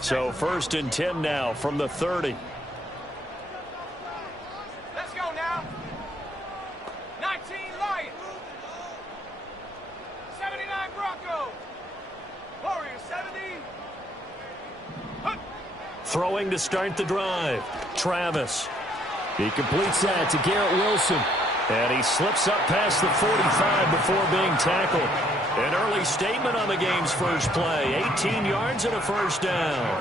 So 1st and 10 now from the 30. Let's go now. 19 Lions. 79 Broncos. Warriors 70. Throwing to start the drive. Travis. He completes that to Garrett Wilson. And he slips up past the 45 before being tackled. An early statement on the game's first play. 18 yards and a first down.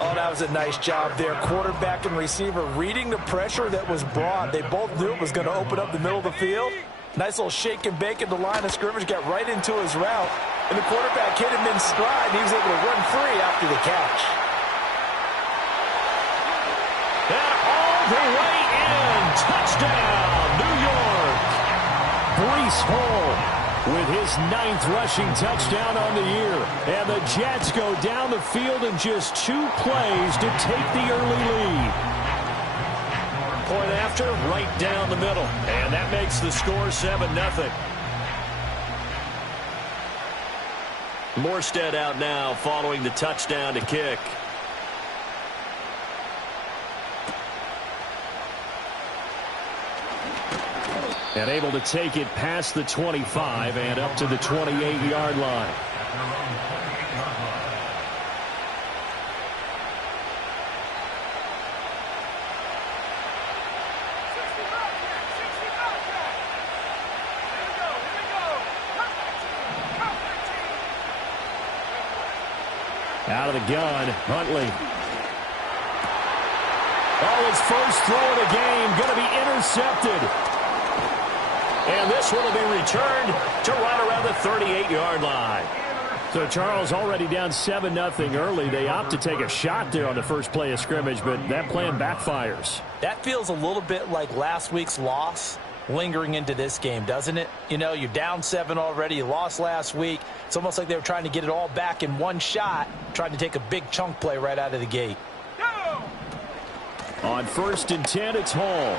Oh, that was a nice job there. Quarterback and receiver reading the pressure that was brought. They both knew it was going to open up the middle of the field. Nice little shake and bake at the line of scrimmage. Got right into his route. And the quarterback hit him in stride. And he was able to run free after the catch. And all the way in. Touchdown, New York. Breece Hall with his 9th rushing touchdown on the year. And the Jets go down the field in just 2 plays to take the early lead. Point after, right down the middle. And that makes the score 7-0. Morstead out now following the touchdown to kick. And able to take it past the 25 and up to the 28-yard line. Out of the gun, Huntley. Oh, his first throw of the game going to be intercepted. And this one will be returned to right around the 38-yard line. So Charles already down 7-0 early. They opt to take a shot there on the first play of scrimmage, but that plan backfires. That feels a little bit like last week's loss lingering into this game, doesn't it? You know, you're down 7 already. You lost last week. It's almost like they were trying to get it all back in one shot, trying to take a big chunk play right out of the gate. On 1st and 10, it's Hall.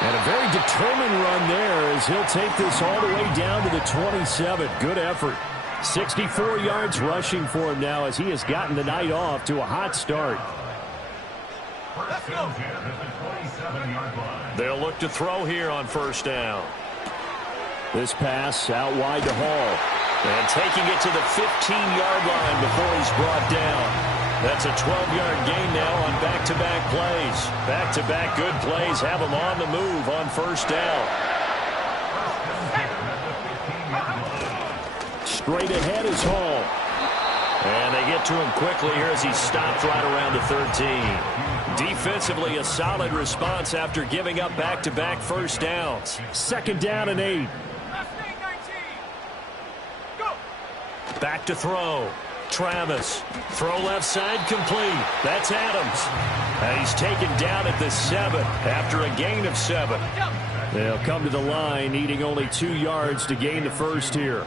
And a very determined run there as he'll take this all the way down to the 27. Good effort. 64 yards rushing for him now as he has gotten the night off to a hot start. They'll look to throw here on 1st down. This pass out wide to Hall. And taking it to the 15-yard line before he's brought down. That's a 12-yard gain now on back-to-back plays. Back-to-back good plays have them on the move on 1st down. Straight ahead is Hall. And they get to him quickly here as he stopped right around the 13. Defensively, a solid response after giving up back-to-back first downs. 2nd down and 8. Back to throw. Travis. Throw left side complete. That's Adams. And he's taken down at the 7 after a gain of 7. They'll come to the line needing only 2 yards to gain the first here.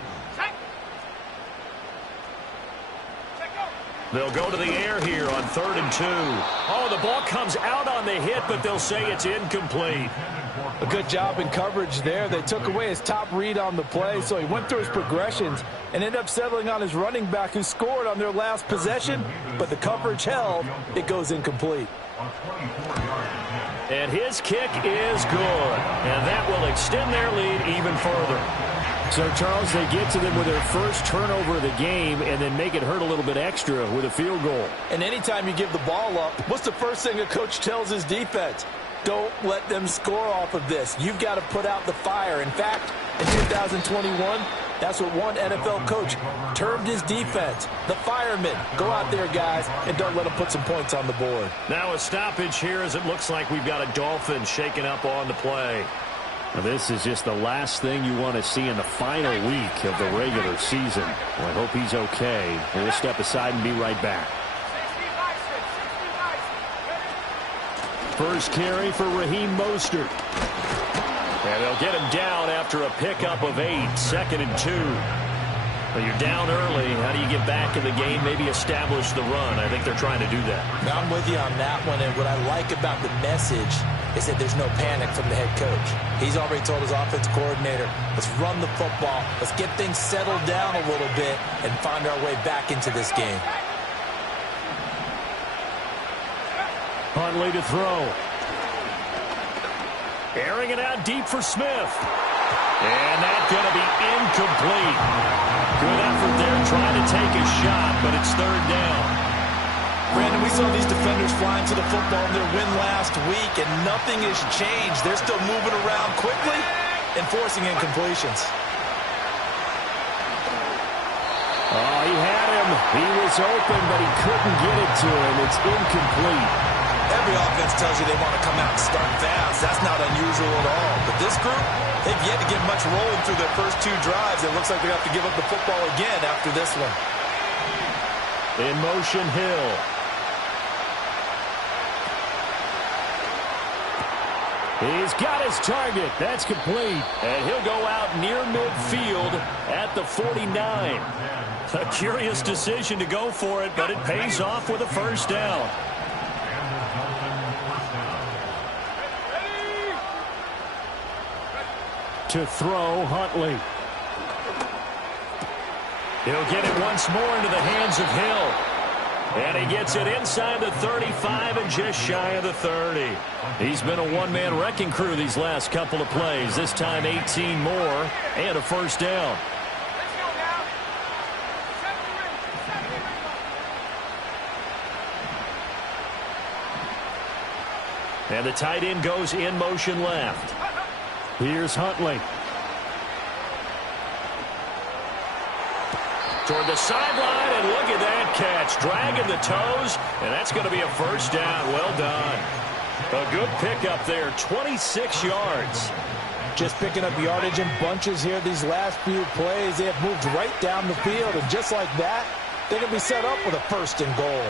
They'll go to the air here on 3rd and 2. Oh, the ball comes out on the hit, but they'll say it's incomplete. A good job in coverage there. They took away his top read on the play, so he went through his progressions and ended up settling on his running back who scored on their last possession, but the coverage held. It goes incomplete. And his kick is good, and that will extend their lead even further. So, Charles, they get to them with their first turnover of the game and then make it hurt a little bit extra with a field goal. And anytime you give the ball up, what's the first thing a coach tells his defense? Don't let them score off of this. You've got to put out the fire. In fact, in 2021, that's what one NFL coach termed his defense. The firemen. Go out there, guys, and don't let them put some points on the board. Now a stoppage here as it looks like we've got a Dolphins shaking up on the play. Now this is just the last thing you want to see in the final week of the regular season. Well, I hope he's okay. We'll step aside and be right back. First carry for Raheem Mostert. And they'll get him down after a pickup of 8. 2nd and 2. Well, you're down early. How do you get back in the game, maybe establish the run? I think they're trying to do that. I'm with you on that one, and what I like about the message is that there's no panic from the head coach. He's already told his offensive coordinator, let's run the football, let's get things settled down a little bit and find our way back into this game. Huntley to throw. Airing it out deep for Smith. And that's going to be incomplete. Good effort there trying to take a shot, but it's third down. Brandon, we saw these defenders flying to the football in their win last week, and nothing has changed. They're still moving around quickly and forcing incompletions. Oh, he had him. He was open, but he couldn't get it to him. It's incomplete. Every offense tells you they want to come out and start fast. That's not unusual at all. But this group, they've yet to get much rolling through their first two drives. It looks like they have to give up the football again after this one. In motion, Hill. He's got his target. That's complete. And he'll go out near midfield at the 49. A curious decision to go for it, but it pays off with a first down. To throw, Huntley. He'll get it once more into the hands of Hill. And he gets it inside the 35 and just shy of the 30. He's been a one-man wrecking crew these last couple of plays. This time 18 more and a first down. And the tight end goes in motion left. Here's Huntley. Toward the sideline, and look at that catch. Dragging the toes, and that's going to be a first down. Well done. A good pickup there, 26 yards. Just picking up yardage in bunches here these last few plays. They have moved right down the field, and just like that, they're going to be set up with a first and goal.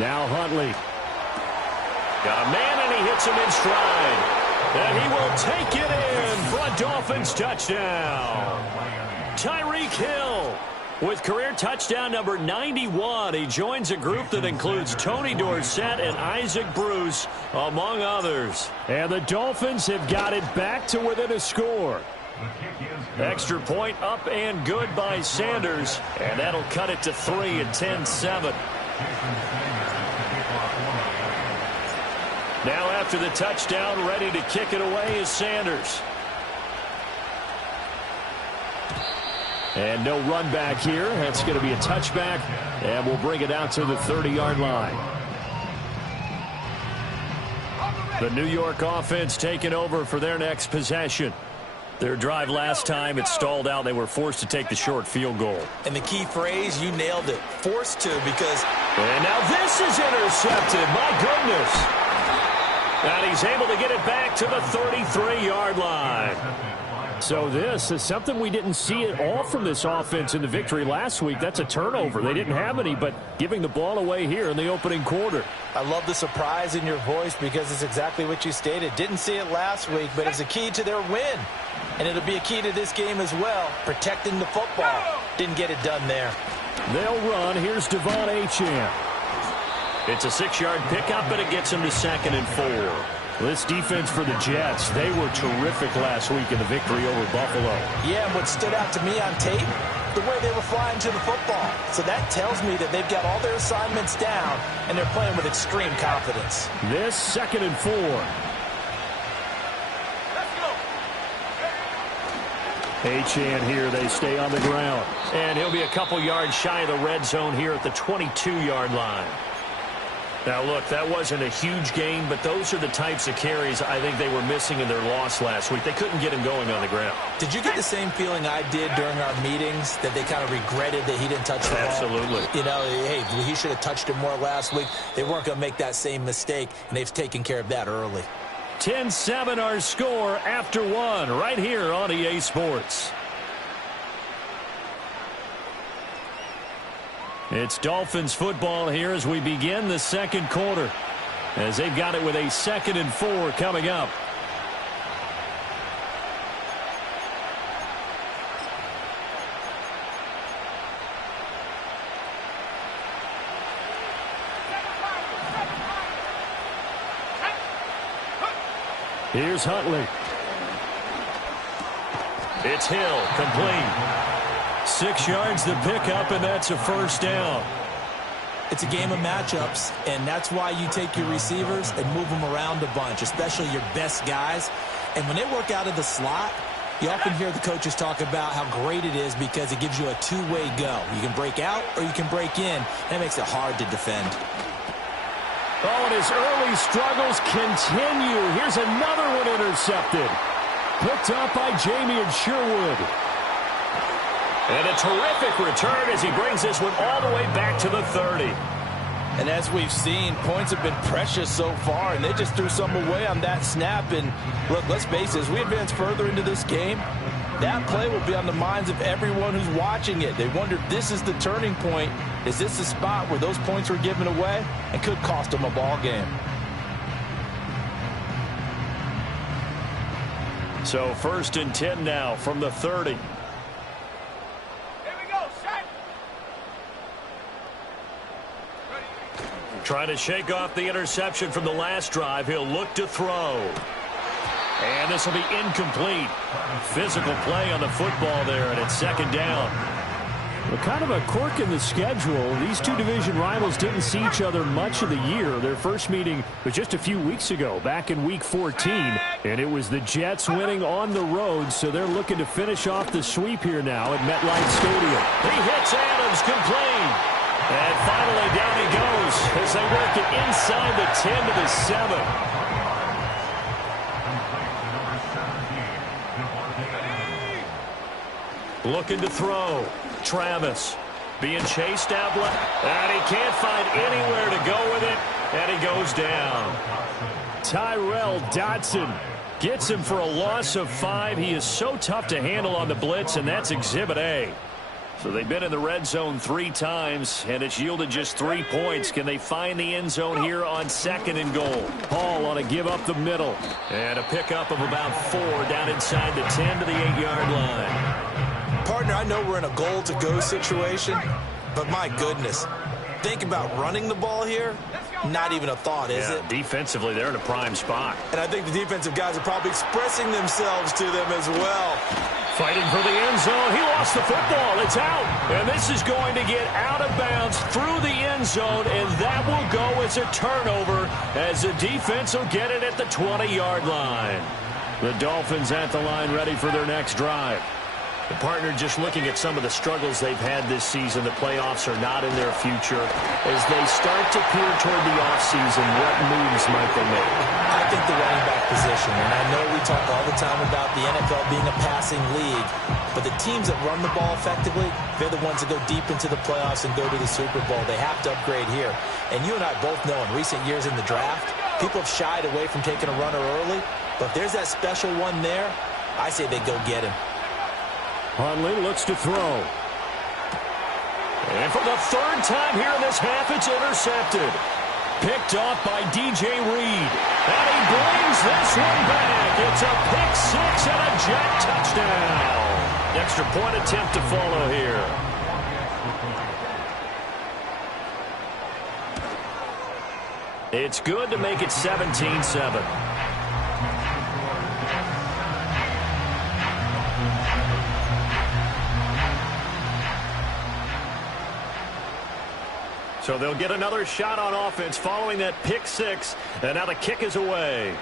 Now Huntley. Got a man, and he hits him in stride. And he will take it in for a Dolphins touchdown. Tyreek Hill with career touchdown number 91. He joins a group that includes Tony Dorsett and Isaac Bruce, among others. And the Dolphins have got it back to within a score. Extra point up and good by Sanders. And that'll cut it to 3 at 10-7. Now after the touchdown, ready to kick it away is Sanders. And no run back here. That's going to be a touchback, and we'll bring it out to the 30-yard line. The New York offense taking over for their next possession. Their drive last time, it stalled out. They were forced to take the short field goal. And the key phrase, you nailed it, forced to, because... And now this is intercepted. My goodness. And he's able to get it back to the 33-yard line. So this is something we didn't see at all from this offense in the victory last week. That's a turnover. They didn't have any, but giving the ball away here in the opening quarter. I love the surprise in your voice because it's exactly what you stated. Didn't see it last week, but it's a key to their win. And it'll be a key to this game as well, protecting the football. Didn't get it done there. They'll run. Here's Devon Achane. It's a 6-yard pickup, but it gets him to 2nd and 4. This defense for the Jets, they were terrific last week in the victory over Buffalo. Yeah, and what stood out to me on tape, the way they were flying to the football. So that tells me that they've got all their assignments down, and they're playing with extreme confidence. This 2nd and 4. Achane here, they stay on the ground. And he'll be a couple yards shy of the red zone here at the 22-yard line. Now, look, that wasn't a huge gain, but those are the types of carries I think they were missing in their loss last week. They couldn't get him going on the ground. Did you get the same feeling I did during our meetings, that they kind of regretted that he didn't touch the ball? Absolutely. You know, hey, he should have touched it more last week. They weren't going to make that same mistake, and they've taken care of that early. 10-7 our score after one right here on EA Sports. It's Dolphins football here as we begin the second quarter, as they've got it with a 2nd and 4 coming up. Here's Huntley. It's Hill, complete. 6 yards to pick up, and that's a first down. It's a game of matchups, and that's why you take your receivers and move them around a bunch, especially your best guys. And when they work out of the slot, you often hear the coaches talk about how great it is because it gives you a two-way go. You can break out or you can break in. That makes it hard to defend. Oh, and his early struggles continue. Here's another one intercepted. Picked up by Jamie and Sherwood. And a terrific return as he brings this one all the way back to the 30. And as we've seen, points have been precious so far, and they just threw some away on that snap. And look, let's face it, as we advance further into this game, that play will be on the minds of everyone who's watching it. They wonder if this is the turning point. Is this the spot where those points were given away and could cost them a ball game? So 1st and 10 now from the 30. Trying to shake off the interception from the last drive. He'll look to throw. And this will be incomplete. Physical play on the football there, and it's 2nd down. Well, kind of a quirk in the schedule. These two division rivals didn't see each other much of the year. Their first meeting was just a few weeks ago, back in Week 14. And it was the Jets winning on the road, so they're looking to finish off the sweep here now at MetLife Stadium. He hits Adams, complete. And finally, down he goes as they work it inside the 10 to the 7. Looking to throw. Travis being chased out left. And he can't find anywhere to go with it. And he goes down. Tyrell Dodson gets him for a loss of 5. He is so tough to handle on the blitz, and that's Exhibit A. So they've been in the red zone 3 times, and it's yielded just 3 points. Can they find the end zone here on 2nd and goal? Hall on a give up the middle. And a pickup of about 4 down inside the 10 to the 8-yard line. Partner, I know we're in a goal-to-go situation, but my goodness, think about running the ball here. Not even a thought, is it? Defensively, they're in a prime spot. And I think the defensive guys are probably expressing themselves to them as well. Fighting for the end zone. He lost the football. It's out. And this is going to get out of bounds through the end zone, and that will go as a turnover as the defense will get it at the 20-yard line. The Dolphins at the line ready for their next drive. The partner just looking at some of the struggles they've had this season. The playoffs are not in their future. As they start to peer toward the offseason, what moves might they make? I think the running back position, and I know we talk all the time about the NFL being a passing league, but the teams that run the ball effectively, they're the ones that go deep into the playoffs and go to the Super Bowl. They have to upgrade here. And you and I both know in recent years in the draft, people have shied away from taking a runner early, but if there's that special one there, I say they go get him. Huntley looks to throw. And for the 3rd time here in this half, it's intercepted. Picked off by DJ Reed. And he brings this one back. It's a pick 6 and a Jet touchdown. Extra point attempt to follow here. It's good to make it 17-7. So they'll get another shot on offense following that pick 6. And now the kick is away.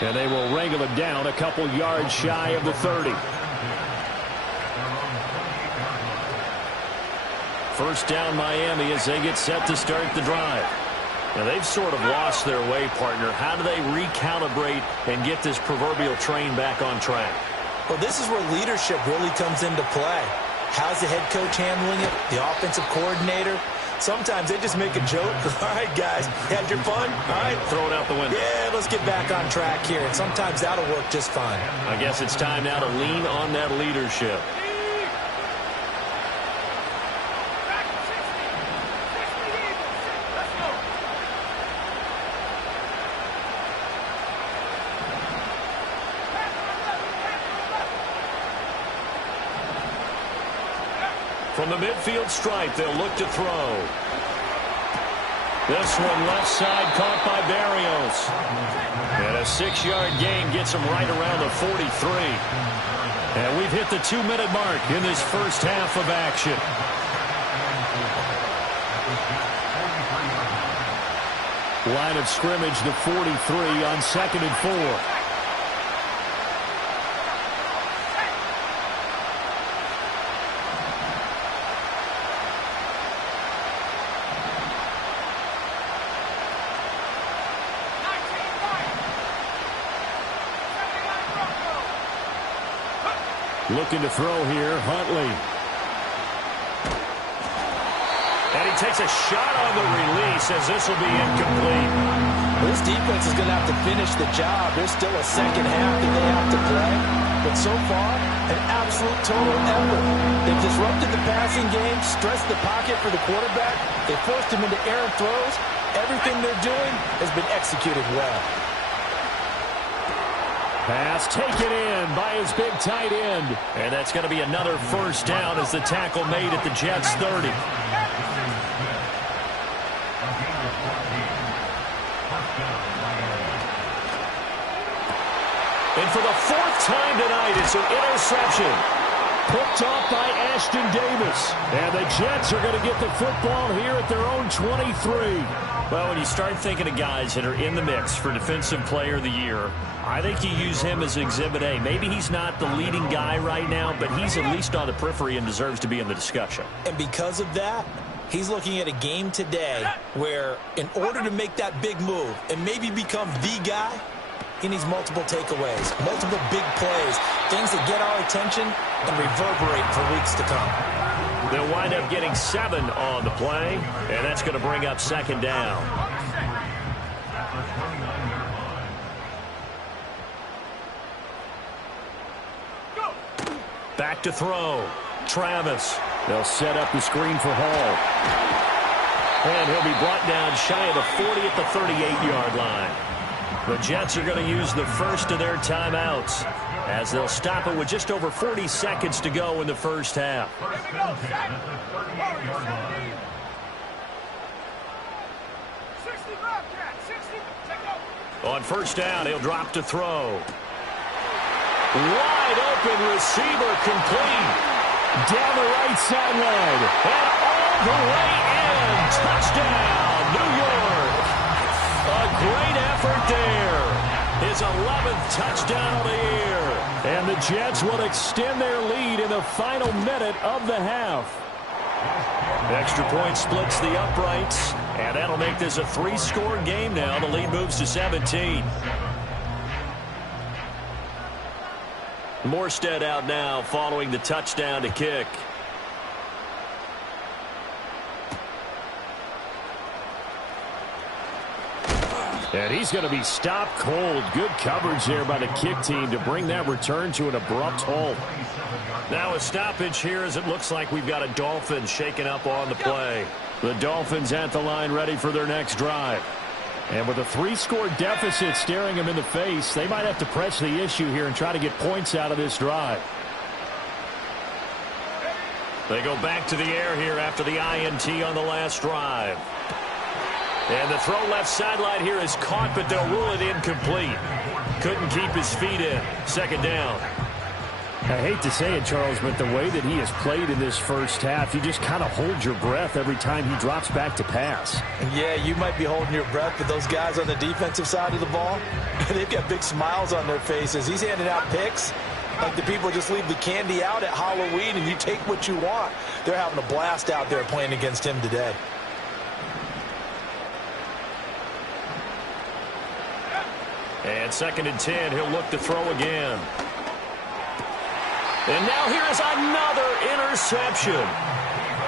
And they will wrangle it down a couple yards shy of the 30. First down Miami as they get set to start the drive. Now they've sort of lost their way, partner. How do they recalibrate and get this proverbial train back on track? Well, this is where leadership really comes into play. How's the head coach handling it? The offensive coordinator? Sometimes they just make a joke. All right, guys, had your fun? All right. Throw it out the window. Yeah, let's get back on track here. And sometimes that'll work just fine. I guess it's time now to lean on that leadership. From the midfield stripe, they'll look to throw. This one left side caught by Barrios. And a 6-yard gain gets him right around the 43. And we've hit the 2-minute mark in this first half of action. Line of scrimmage, the 43 on 2nd and 4. Looking to throw here, Huntley. And he takes a shot on the release as this will be incomplete. This defense is going to have to finish the job. There's still a second half that they have to play. But so far, an absolute total effort. They've disrupted the passing game, stressed the pocket for the quarterback. They forced him into errant throws. Everything they're doing has been executed well. Pass taken in by his big tight end. And that's going to be another first down as the tackle made at the Jets' 30. And for the 4th time tonight, it's an interception. Picked off by Ashton Davis. And the Jets are going to get the football here at their own 23. Well, when you start thinking of guys that are in the mix for Defensive Player of the Year, I think you use him as Exhibit A. Maybe he's not the leading guy right now, but he's at least on the periphery and deserves to be in the discussion. And because of that, he's looking at a game today where in order to make that big move and maybe become the guy, he needs multiple takeaways, multiple big plays, things that get our attention and reverberate for weeks to come. They'll wind up getting 7 on the play, and that's going to bring up 2nd down. Back to throw. Travis. They'll set up the screen for Hall. And he'll be brought down shy of the 40 at the 38-yard line. The Jets are going to use the first of their timeouts as they'll stop it with just over 40 seconds to go in the first half. On first down, he'll drop to throw. Wide open receiver complete. Down the right sideline. And all the way in. Touchdown, New York. A great effort there. His 11th touchdown of the year. And the Jets will extend their lead in the final minute of the half. Extra point splits the uprights. And that'll make this a 3-score game now. The lead moves to 17. Morstead out now following the touchdown to kick. And he's going to be stopped cold. Good coverage there by the kick team to bring that return to an abrupt halt. Now a stoppage here as it looks like we've got a Dolphins shaking up on the play. The Dolphins at the line ready for their next drive. And with a 3-score deficit staring them in the face, they might have to press the issue here and try to get points out of this drive. They go back to the air here after the INT on the last drive. And the throw left sideline here is caught, but they'll rule it incomplete. Couldn't keep his feet in. 2nd down. I hate to say it, Charles, but the way that he has played in this first half, you just kind of hold your breath every time he drops back to pass. Yeah, you might be holding your breath, but those guys on the defensive side of the ball, they've got big smiles on their faces. He's handing out picks like the people just leave the candy out at Halloween and you take what you want. They're having a blast out there playing against him today. And 2nd and 10, he'll look to throw again. And now here is another interception.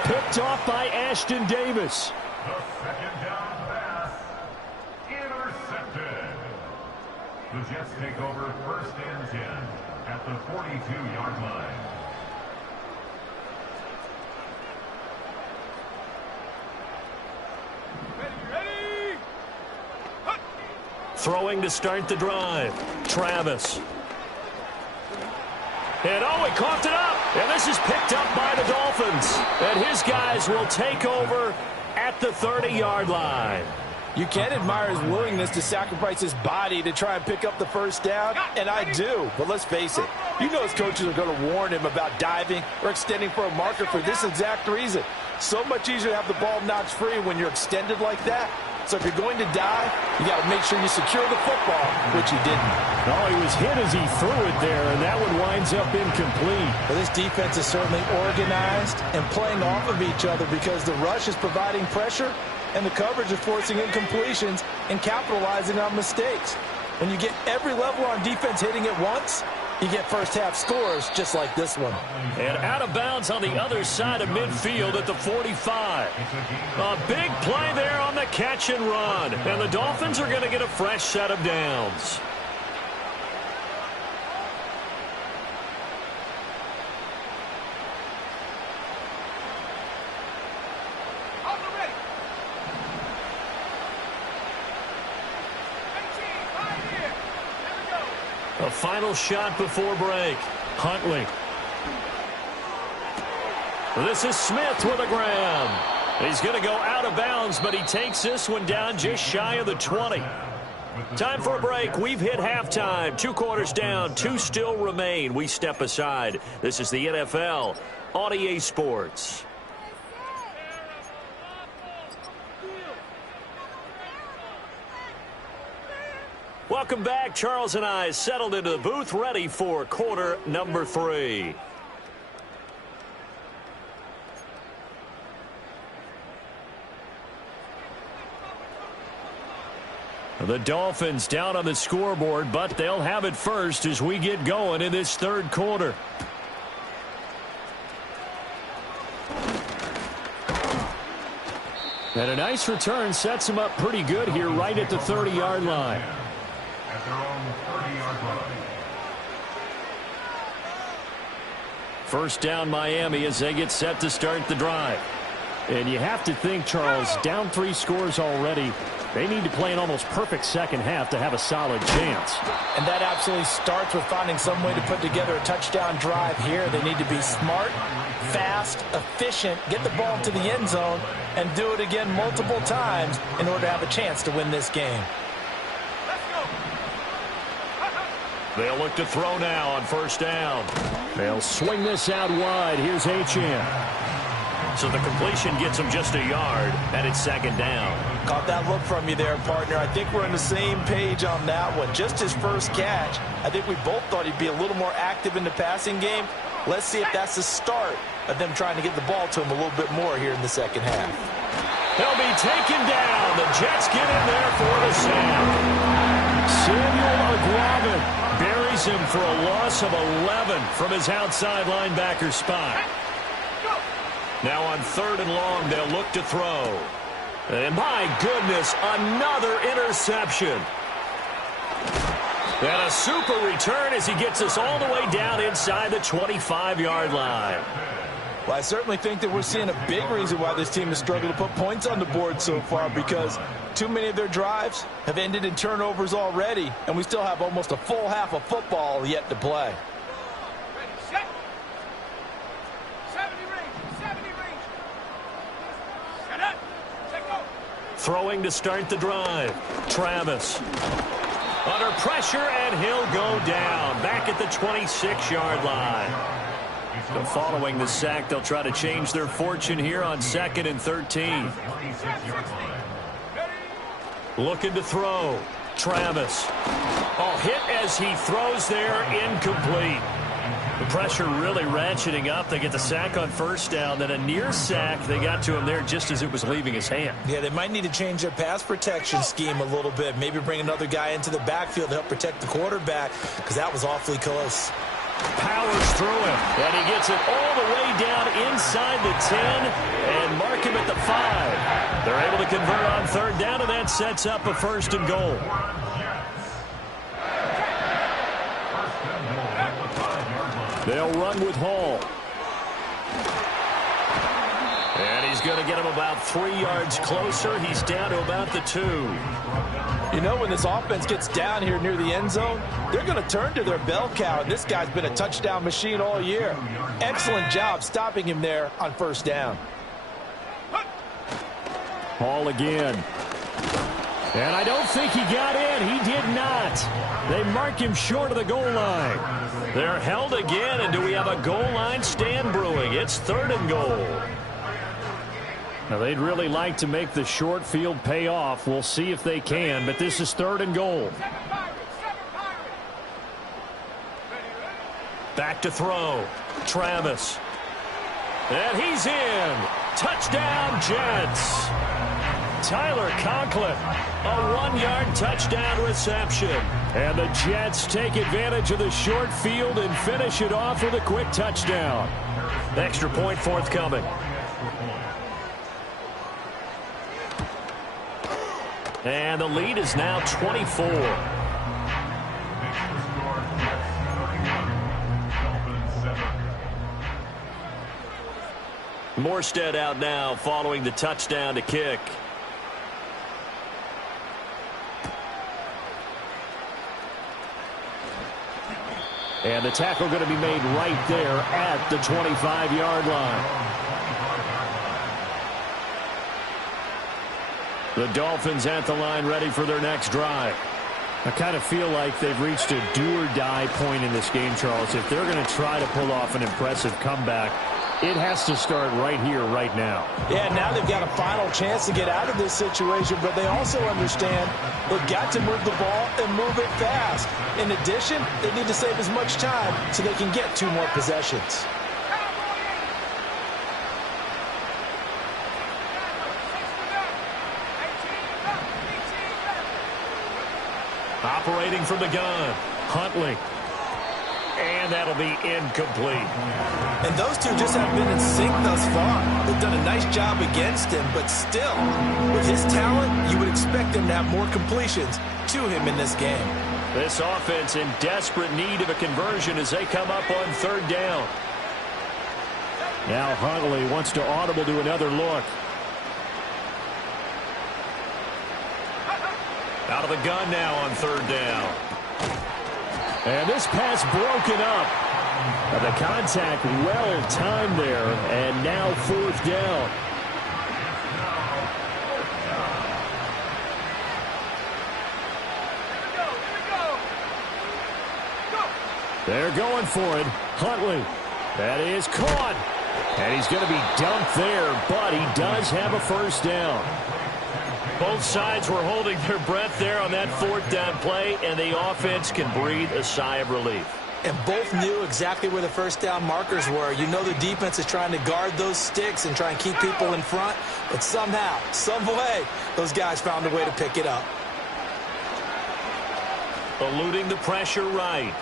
Picked off by Ashton Davis. The 2nd down pass, intercepted. The Jets take over 1st and 10 at the 42-yard line. Ready? Throwing to start the drive. Travis. And oh, he coughed it up. And this is picked up by the Dolphins. And his guys will take over at the 30-yard line. You can admire his willingness to sacrifice his body to try and pick up the first down, and I do. But let's face it, you know his coaches are going to warn him about diving or extending for a marker for this exact reason. So much easier to have the ball knocked free when you're extended like that. So if you're going to dive, you got to make sure you secure the football, which he didn't. No, he was hit as he threw it there, and that one winds up incomplete. Well, this defense is certainly organized and playing off of each other because the rush is providing pressure and the coverage is forcing incompletions and capitalizing on mistakes. When you get every level on defense hitting at once, you get first-half scores just like this one. And out of bounds on the other side of midfield at the 45. A big play there on the catch and run. And the Dolphins are going to get a fresh set of downs. A final shot before break. Huntley. This is Smith with a grab. He's going to go out of bounds, but he takes this one down just shy of the 20. Time for a break. We've hit halftime. 2 quarters down. 2 still remain. We step aside. This is the NFL on EA Sports. Welcome back. Charles and I settled into the booth, ready for quarter number 3. The Dolphins down on the scoreboard, but they'll have it first as we get going in this third quarter. And a nice return sets them up pretty good here right at the 30-yard line. At their own 30-yard line. First down Miami as they get set to start the drive. And you have to think, Charles, down 3 scores already. They need to play an almost perfect second half to have a solid chance. And that absolutely starts with finding some way to put together a touchdown drive here. They need to be smart, fast, efficient, get the ball to the end zone, and do it again multiple times in order to have a chance to win this game. They'll look to throw now on first down. They'll swing this out wide. Here's Achane. So the completion gets him just a yard, and it's second down. Caught that look from you there, partner. I think we're on the same page on that one. Just his first catch. I think we both thought he'd be a little more active in the passing game. Let's see if that's the start of them trying to get the ball to him a little bit more here in the second half. He'll be taken down. The Jets get in there for the sack. Samuel Aguaman Buries him for a loss of 11 from his outside linebacker spot. Now on 3rd and long, they'll look to throw. And my goodness, another interception. And a super return as he gets us all the way down inside the 25-yard line. Well, I certainly think that we're seeing a big reason why this team has struggled to put points on the board so far, because too many of their drives have ended in turnovers already, and we still have almost a full half of football yet to play. Throwing to start the drive. Travis. Under pressure, and he'll go down. Back at the 26-yard line. So following the sack, they'll try to change their fortune here on 2nd and 13. Looking to throw. Travis. Oh, hit as he throws there, incomplete. The pressure really ratcheting up. They get the sack on first down. Then a near sack. They got to him there just as it was leaving his hand. Yeah, they might need to change their pass protection scheme a little bit. Maybe bring another guy into the backfield to help protect the quarterback, because that was awfully close. Powers through him, and he gets it all the way down inside the 10 and mark him at the 5. They're able to convert on 3rd down, and that sets up a 1st and goal. They'll run with Hall. And he's going to get him about 3 yards closer. He's down to about the 2. You know, when this offense gets down here near the end zone, they're going to turn to their bell cow, and this guy's been a touchdown machine all year. Excellent job stopping him there on first down. Ball again. And I don't think he got in. He did not. They mark him short of the goal line. They're held again, and do we have a goal line stand brewing? It's 3rd and goal. Now, they'd really like to make the short field pay off. We'll see if they can, but this is 3rd and goal. Back to throw. Travis. And he's in. Touchdown, Jets. Tyler Conklin, a 1-yard touchdown reception. And the Jets take advantage of the short field and finish it off with a quick touchdown. Extra point forthcoming. And the lead is now 24. Morstead out now following the touchdown to kick. And the tackle going to be made right there at the 25-yard line. The Dolphins at the line ready for their next drive. I kind of feel like they've reached a do-or-die point in this game, Charles. If they're going to try to pull off an impressive comeback, it has to start right here, right now. Yeah, now they've got a final chance to get out of this situation, but they also understand they've got to move the ball and move it fast. In addition, they need to save as much time so they can get 2 more possessions. Operating from the gun, Huntley. And that'll be incomplete. And those two just haven't been in sync thus far. They've done a nice job against him, but still, with his talent, you would expect him to have more completions to him in this game. This offense in desperate need of a conversion as they come up on 3rd down. Now Huntley wants to audible to another look. Out of the gun now on 3rd down. And this pass broken up. The contact well timed there, and now 4th down. They're going for it. Huntley. That is caught. And he's going to be dumped there, but he does have a 1st down. Both sides were holding their breath there on that 4th down play, and the offense can breathe a sigh of relief. And both knew exactly where the 1st down markers were. You know the defense is trying to guard those sticks and try and keep people in front, but somehow, some way, those guys found a way to pick it up. Eluding the pressure right.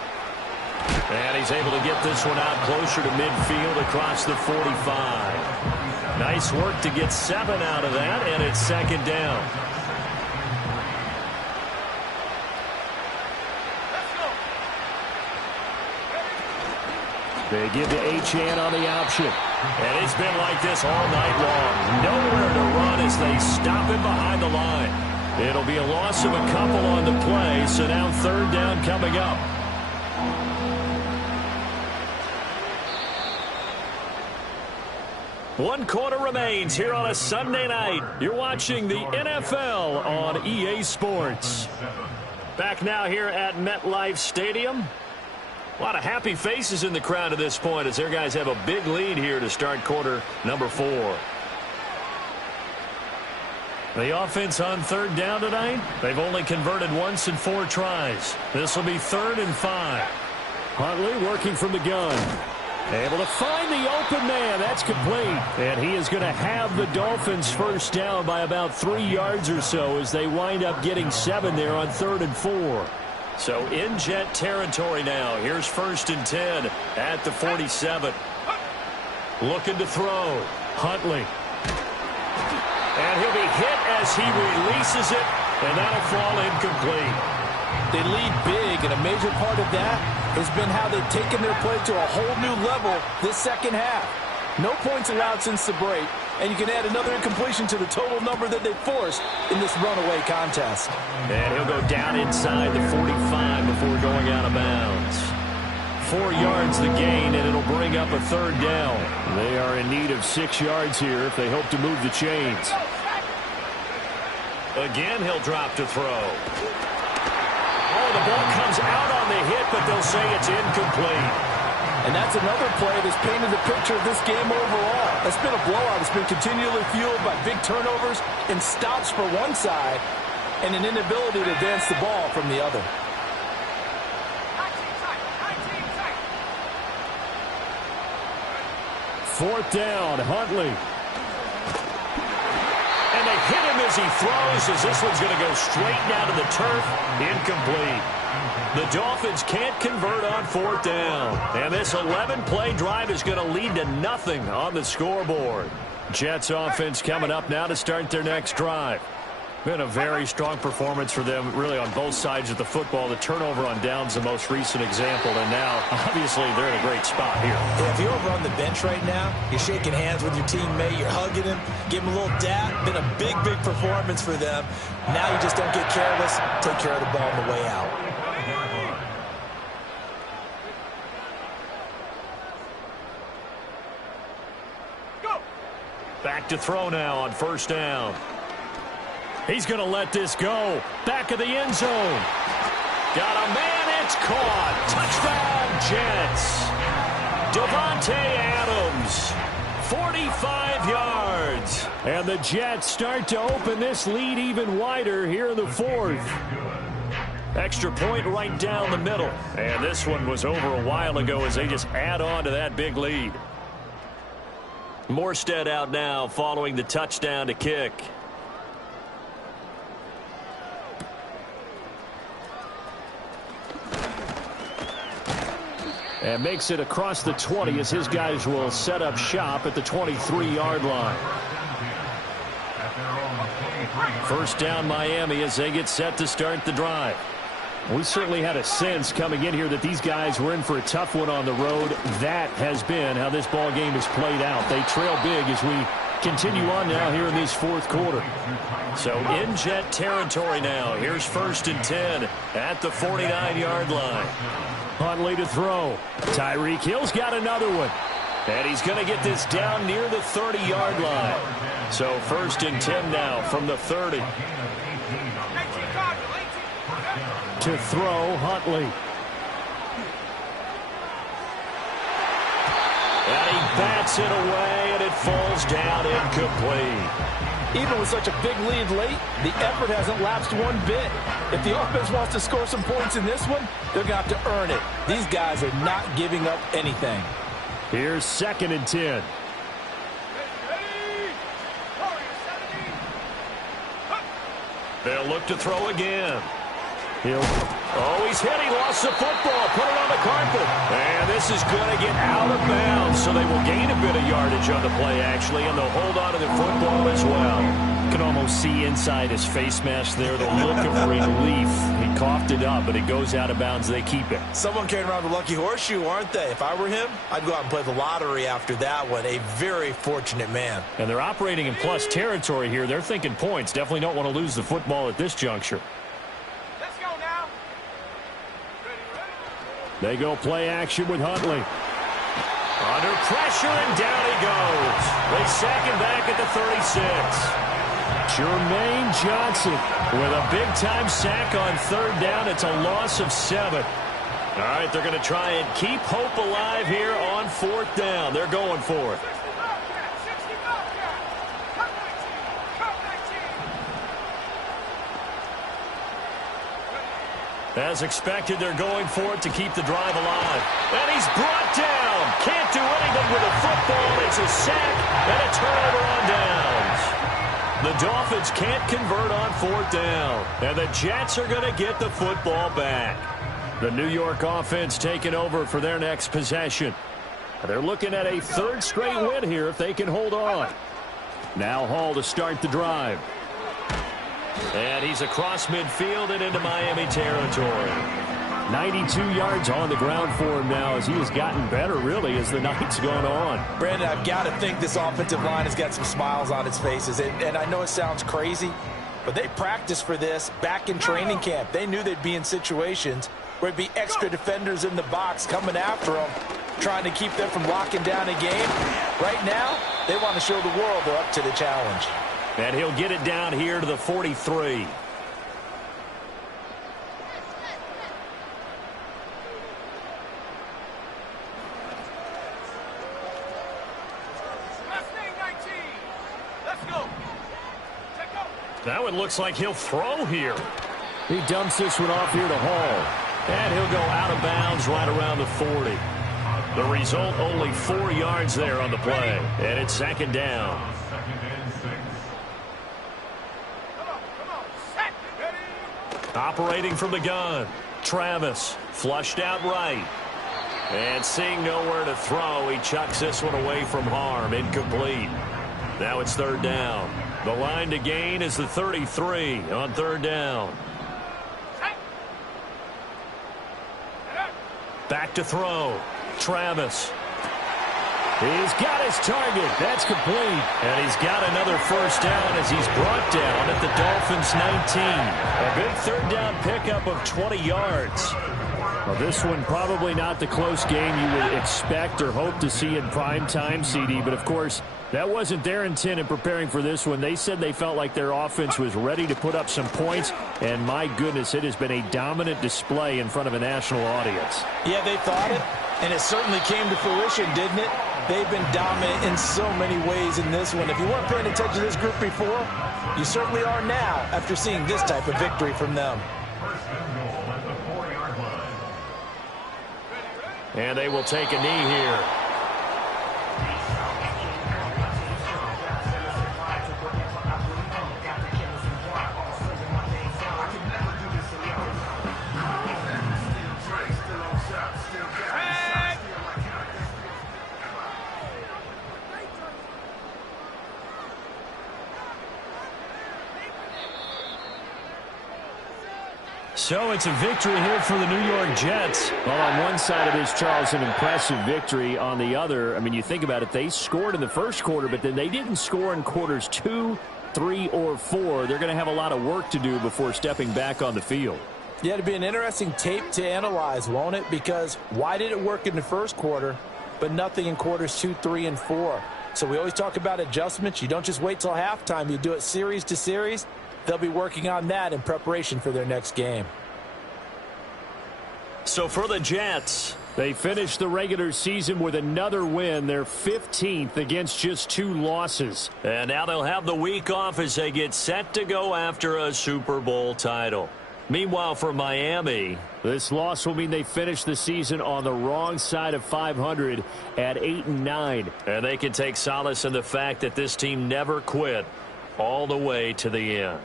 And he's able to get this one out closer to midfield across the 45. Nice work to get 7 out of that, and it's 2nd down. They give to Achane on the option. And it's been like this all night long. Nowhere to run as they stop him behind the line. It'll be a loss of a couple on the play, so now 3rd down coming up. One quarter remains here on a Sunday night. You're watching the NFL on EA Sports. Back now here at MetLife Stadium. A lot of happy faces in the crowd at this point as their guys have a big lead here to start quarter number 4. The offense on 3rd down tonight, they've only converted once in 4 tries. This will be 3rd and 5. Huntley working from the gun. Able to find the open man. That's complete. And he is going to have the Dolphins 1st down by about 3 yards or so as they wind up getting 7 there on 3rd and 4. So in Jet territory now. Here's 1st and 10 at the 47. Looking to throw. Huntley. And he'll be hit as he releases it, and that'll fall incomplete. They lead big, and a major part of that has been how they've taken their play to a whole new level this 2nd half. No points allowed since the break, and you can add another incompletion to the total number that they forced in this runaway contest. And he'll go down inside the 45 before going out of bounds. 4 yards the gain, and it'll bring up a 3rd down. They are in need of 6 yards here if they hope to move the chains. Again, he'll drop to throw. Oh, the ball comes out on the hit, but they'll say it's incomplete. And that's another play that's painted the picture of this game overall. It's been a blowout. It's been continually fueled by big turnovers and stops for one side and an inability to advance the ball from the other. 4th down, Huntley. And they hit him as he throws, as this one's going to go straight down to the turf. Incomplete. The Dolphins can't convert on 4th down. And this 11-play drive is going to lead to nothing on the scoreboard. Jets offense coming up now to start their next drive. Been a very strong performance for them, really, on both sides of the football. The turnover on downs, the most recent example, and now, obviously, they're in a great spot here. Yeah, if you're over on the bench right now, you're shaking hands with your teammate, you're hugging him, give him a little dap. Been a big, big performance for them. Now you just don't get careless, take care of the ball on the way out. Back to throw now on 1st down. He's going to let this go. Back of the end zone. Got a man, it's caught. Touchdown, Jets. Devontae Adams, 45 yards. And the Jets start to open this lead even wider here in the 4th. Extra point right down the middle. And this one was over a while ago as they just add on to that big lead. Morstead out now following the touchdown to kick. And makes it across the 20 as his guys will set up shop at the 23-yard line. 1st down Miami as they get set to start the drive. We certainly had a sense coming in here that these guys were in for a tough one on the road. That has been how this ball game has played out. They trail big as we continue on now here in this 4th quarter. So in Jet territory now. Here's 1st and 10 at the 49-yard line. Huntley to throw. Tyreek Hill's got another one. And he's going to get this down near the 30-yard line. So 1st and 10 now from the 30. To throw, Huntley. And he bats it away, and it falls down incomplete. Even with such a big lead late, the effort hasn't lapsed one bit. If the offense wants to score some points in this one, they're going to have to earn it. These guys are not giving up anything. Here's 2nd and 10. They'll look to throw again. Oh, he's hit. He lost the football. Put it on the carpet. And this is going to get out of bounds, so they will gain a bit of yardage on the play, actually, and they'll hold on to the football as well. You can almost see inside his face mask there the look of relief. He coughed it up, but it goes out of bounds. They keep it. Someone carrying around the lucky horseshoe, aren't they? If I were him, I'd go out and play the lottery after that one. A very fortunate man. And they're operating in plus territory here. They're thinking points. Definitely don't want to lose the football at this juncture. They go play action with Huntley. Under pressure, and down he goes. They sack him back at the 36. Jermaine Johnson with a big-time sack on 3rd down. It's a loss of 7. All right, they're going to try and keep hope alive here on 4th down. They're going for it. As expected, they're going for it to keep the drive alive. And he's brought down. Can't do anything with a football. It's a sack and a turnover on downs. The Dolphins can't convert on 4th down. And the Jets are going to get the football back. The New York offense taking over for their next possession. They're looking at a 3rd straight win here if they can hold on. Now Hall to start the drive. And he's across midfield and into Miami territory. 92 yards on the ground for him now as he has gotten better, really, as the night's gone on. Brandon, I've got to think this offensive line has got some smiles on its faces. And I know it sounds crazy, but they practiced for this back in training camp. They knew they'd be in situations where there'd be extra defenders in the box coming after them, trying to keep them from locking down a game. Right now, they want to show the world they're up to the challenge. And he'll get it down here to the 43. That one looks like he'll throw here. He dumps this one off here to Hall. And he'll go out of bounds right around the 40. The result, only 4 yards there on the play. And it's second down. Operating from the gun. Travis flushed out right. And seeing nowhere to throw, he chucks this one away from harm. Incomplete. Now it's third down. The line to gain is the 33 on third down. Back to throw. Travis. He's got his target. That's complete. And he's got another first down as he's brought down at the Dolphins 19. A big third down pickup of 20 yards. Well, this one probably not the close game you would expect or hope to see in prime time, CD. But, of course, that wasn't their intent in preparing for this one. They said they felt like their offense was ready to put up some points. And, my goodness, it has been a dominant display in front of a national audience. Yeah, they thought it, and it certainly came to fruition, didn't it? They've been dominant in so many ways in this one. If you weren't paying attention to this group before, you certainly are now after seeing this type of victory from them. And they will take a knee here. So it's a victory here for the New York Jets. Well, on one side of this, Charles, an impressive victory. On the other, I mean, you think about it, they scored in the first quarter, but then they didn't score in quarters 2, 3, or 4. They're going to have a lot of work to do before stepping back on the field. Yeah, it'll be an interesting tape to analyze, won't it? Because why did it work in the first quarter, but nothing in quarters 2, 3, and 4? So we always talk about adjustments. You don't just wait till halftime. You do it series to series. They'll be working on that in preparation for their next game. So for the Jets, they finished the regular season with another win. They're 15th against just 2 losses. And now they'll have the week off as they get set to go after a Super Bowl title. Meanwhile, for Miami, this loss will mean they finish the season on the wrong side of 500 at 8-9. And they can take solace in the fact that this team never quit all the way to the end.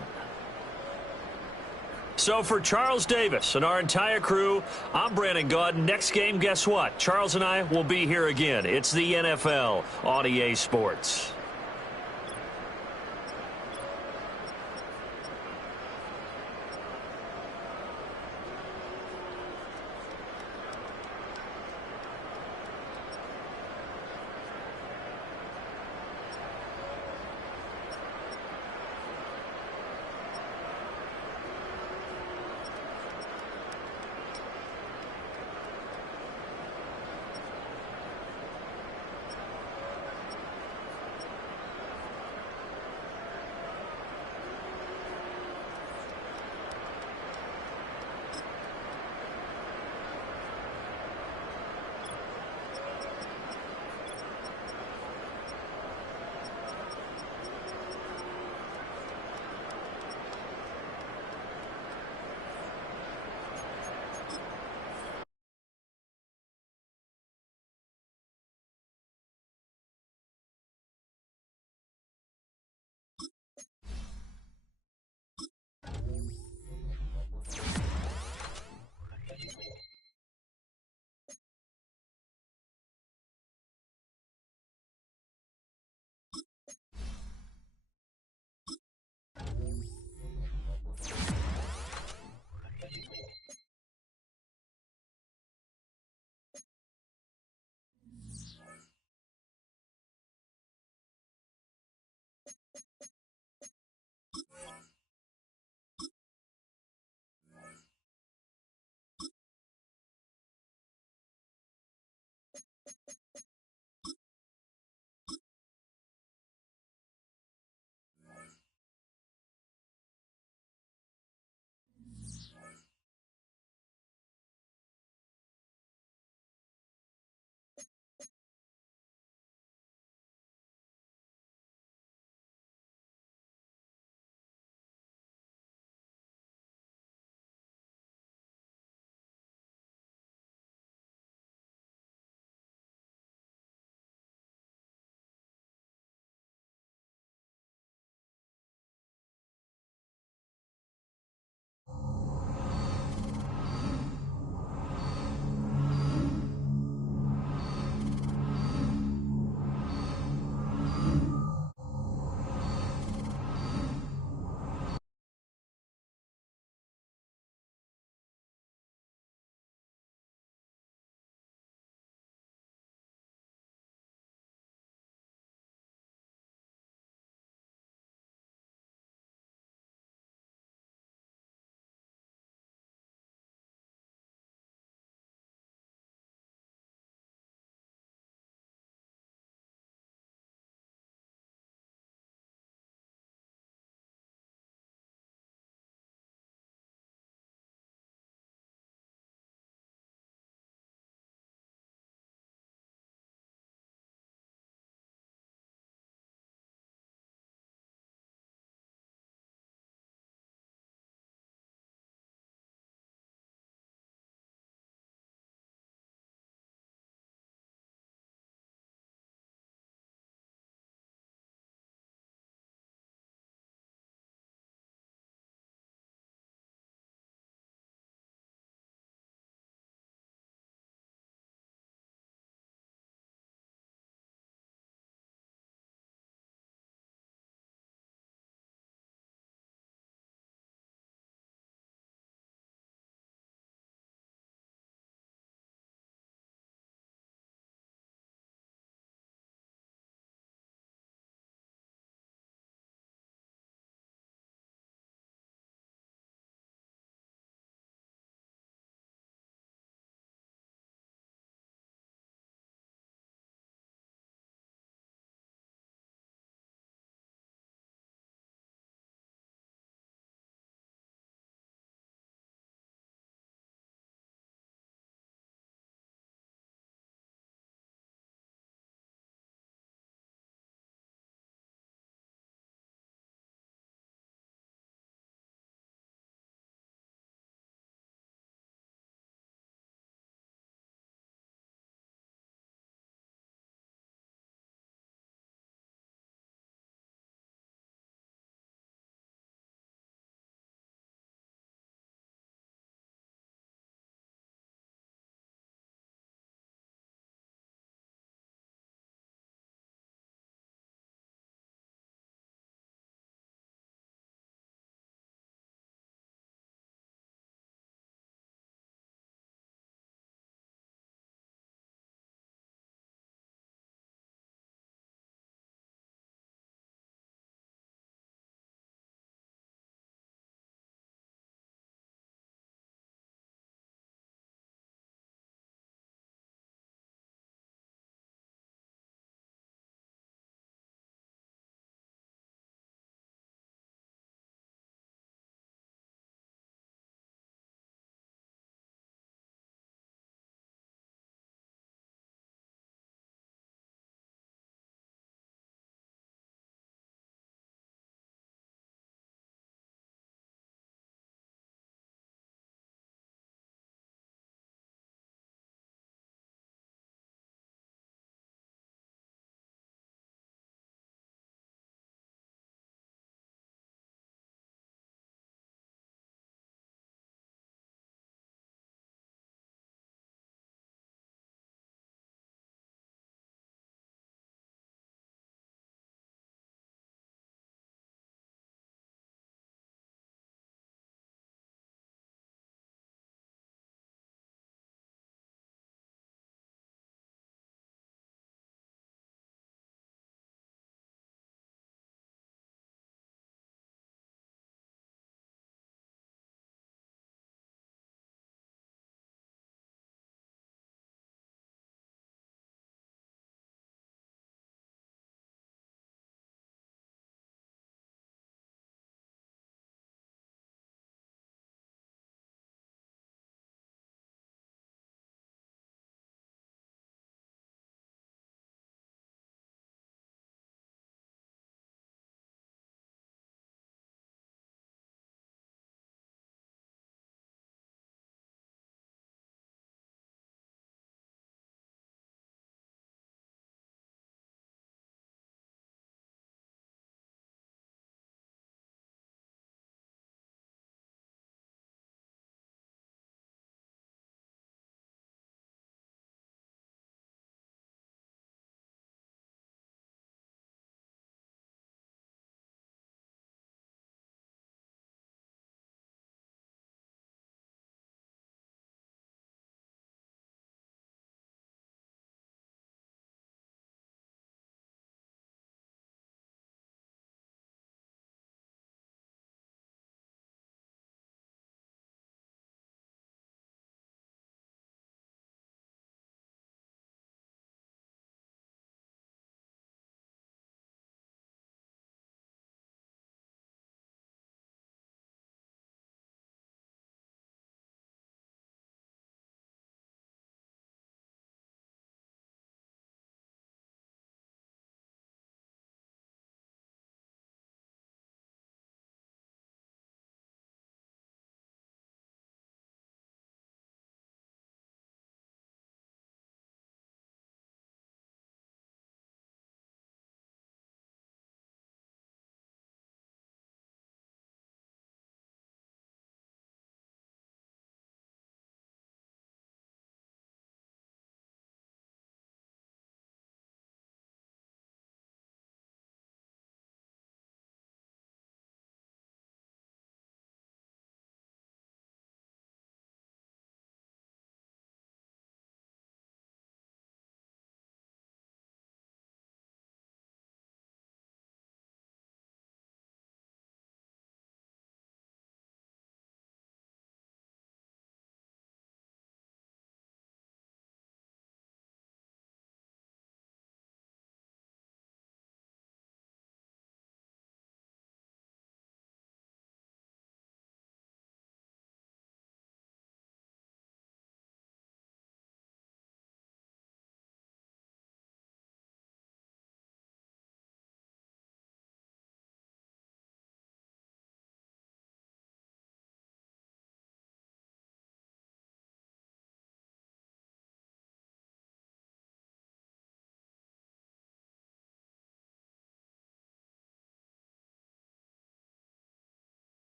So for Charles Davis and our entire crew, I'm Brandon Gaudin. Next game, guess what? Charles and I will be here again. It's the NFL on EA Sports.